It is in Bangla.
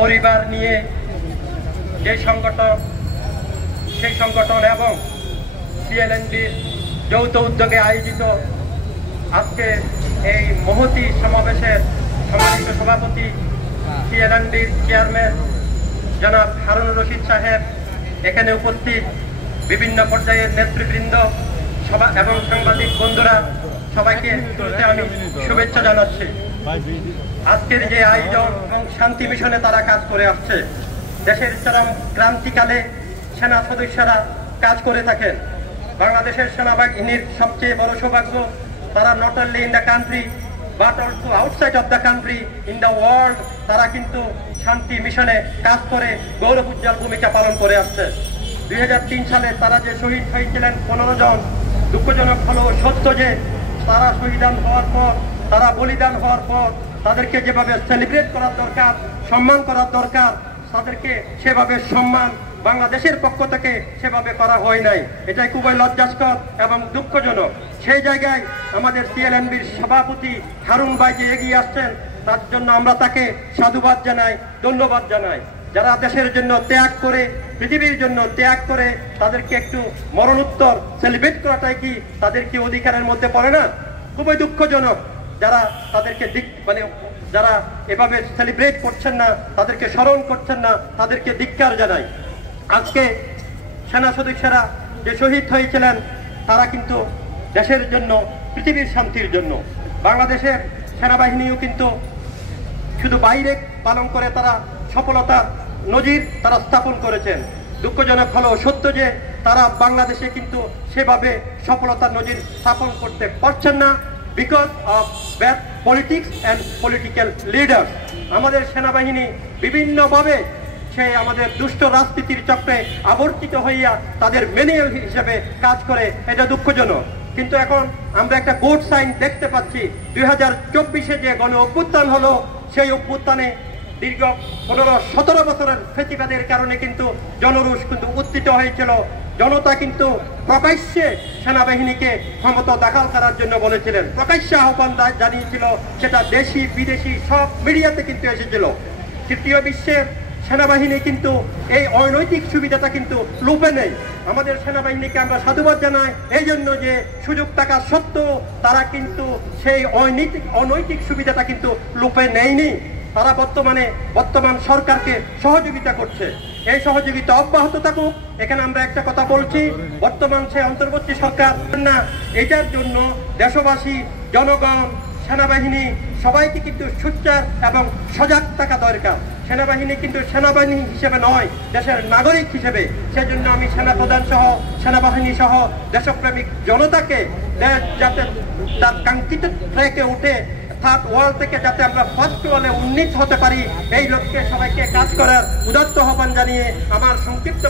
পরিবার নিয়ে যে সংগঠন, সেই সংগঠন এবং সিএলএনডির যৌথ উদ্যোগে আয়োজিত আজকে এই মহতী সমাবেশের সম্মানিত সভাপতি সিএলএনডির চেয়ারম্যান জনাব হারুনুর রশিদ সাহেব, এখানে উপস্থিত বিভিন্ন পর্যায়ের নেতৃবৃন্দ সভা এবং সাংবাদিক বন্ধুরা, সবাইকে আমি শুভেচ্ছা জানাচ্ছি। আজকের যে আয়োজন এবং শান্তি মিশনে তারা কাজ করে আসছে, দেশের চরম ক্রান্তিকালে সেনা সদস্যরা কাজ করে থাকেন। বাংলাদেশের সেনাবাহিনীর সবচেয়ে বড় সৌভাগ্য, তারা not only in the country but also outside of the country, in the world তারা কিন্তু শান্তি মিশনে কাজ করে গৌরব উজ্জ্বল ভূমিকা পালন করে আসছে। 2003 সালে তারা যে শহীদ হয়েছিলেন 15 জন, দুঃখজনক হলেও সত্য যে তারা শহীদান হওয়ার পর, তারা বলিদান হওয়ার পর তাদেরকে যেভাবে সেলিব্রেট করার দরকার, সম্মান করার দরকার, তাদেরকে সেভাবে সম্মান বাংলাদেশের পক্ষ থেকে সেভাবে করা হয় নাই। এটাই খুবই লজ্জাস্কর এবং দুঃখজনক। সেই জায়গায় আমাদের সিএলএনবির সভাপতি হারুন ভাই যে এগিয়ে আসছেন, তার জন্য আমরা তাকে সাধুবাদ জানাই, ধন্যবাদ জানাই। যারা দেশের জন্য ত্যাগ করে, পৃথিবীর জন্য ত্যাগ করে, তাদেরকে একটু মরণোত্তর সেলিব্রেট করাটাই কি তাদের কি অধিকারের মধ্যে পড়ে না? খুবই দুঃখজনক। যারা তাদেরকে যারা এভাবে সেলিব্রেট করছেন না, তাদেরকে স্মরণ করছেন না, তাদেরকে ধিক্কার জানাই। আজকে সেনা সদস্যরা যে শহীদ হয়েছিলেন, তারা কিন্তু দেশের জন্য, পৃথিবীর শান্তির জন্য। বাংলাদেশের সেনাবাহিনীও কিন্তু শুধু বাইরে পালন করে তারা সফলতার নজির তারা স্থাপন করেছেন। দুঃখজনক হলেও সত্য যে তারা বাংলাদেশে কিন্তু সেভাবে সফলতার নজির স্থাপন করতে পারছেন না, because of bad politics and political leaders. আমাদের সেনাবাহিনী বিভিন্নভাবে সেই আমাদের দুষ্ট রাজনীতির চক্রে আবর্তিত হইয়া তাদের ম্যানুয়াল হিসেবে কাজ করে, এটা দুঃখজনক। কিন্তু এখন আমরা একটা গুড সাইন দেখতে পাচ্ছি। 2024-এ যে গণ অভ্যুত্থান হলো, সেই অভ্যুত্থানে দীর্ঘ 15-17 বছরের ফেসিবাদের কারণে কিন্তু জনরোষ কিন্তু উত্থিত হয়েছিল। জনতা কিন্তু প্রকাশ্যে সেনাবাহিনীকে ক্ষমতা দখল করার জন্য বলেছিলেন, প্রকাশ্যে আহ্বান জানিয়েছিল। সেটা দেশি বিদেশি সব মিডিয়াতে কিন্তু এসেছিল। তৃতীয় বিশ্বের সেনাবাহিনী কিন্তু এই অনৈতিক সুবিধাটা কিন্তু লুপে নেই। আমাদের সেনাবাহিনীকে আমরা সাধুবাদ জানাই এই জন্য যে সুযোগ থাকা সত্ত্বেও তারা কিন্তু সেই অনৈতিক সুবিধাটা কিন্তু লুপে নেয়নি। তারা বর্তমান সরকারকে সহযোগিতা করছে। এই সহযোগিতা অব্যাহত থাকুক। এখানে আমরা একটা কথা বলছি, বর্তমান সে অন্তর্বর্তী সরকার না, এটার জন্য দেশবাসী, জনগণ, সেনাবাহিনী সবাইকে কিন্তু সোচ্চার এবং সজাগ থাকা দরকার। সেনাবাহিনী কিন্তু সেনাবাহিনী হিসেবে নয়, দেশের নাগরিক হিসেবে। সেজন্য আমি সেনাপ্রধান সহ, সেনাবাহিনী সহ দেশপ্রেমিক জনতাকে যাতে তার কাঙ্ক্ষিত ট্র্যাকে উঠে থার্ড ওয়ার্ল্ড থেকে যাতে আমরা ফার্স্ট ওয়ার্ল্ডে উন্নীত হতে পারি, এই লক্ষ্যে সবাইকে কাজ করার উদাত্ত আহ্বান জানিয়ে আমার সংক্ষিপ্ত